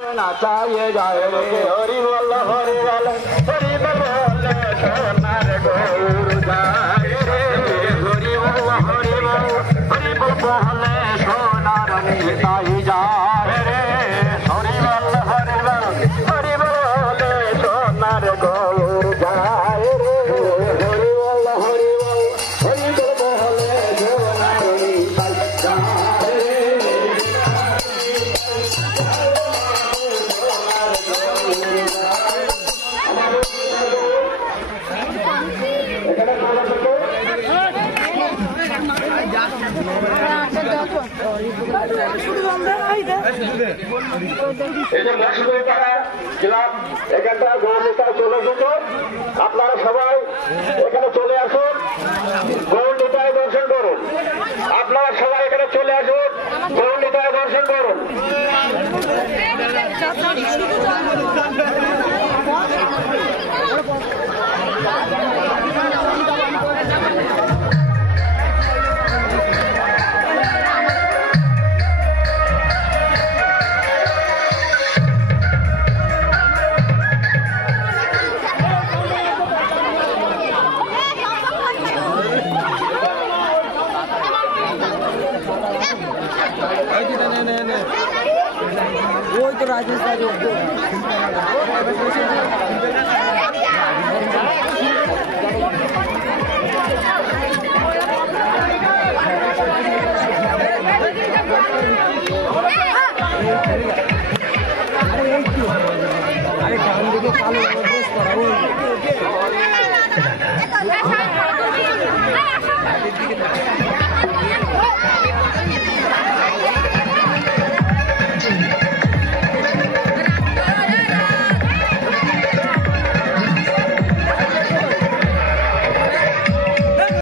নাচাইয়ে যায় রে হরি বল হরি বল হরি বল সোনার গৌর যায় রে হরি বল হরি বল হরি বল বলে সোনার নিতাই যায় রে হরি বল হরি বল হরি বলে সোনার গৌর যায় রে হরি বল হরি বল হরি বল বলে সোনার নিতাই যায় রে। আপনারা সবাই এখানে চলে আসুন, গৌরনীতায় দর্শন করুন। আপনারা সবাই এখানে চলে আসুন, গৌরনীতায় দর্শন করুন। ওই তো রাজস্থান Yeah.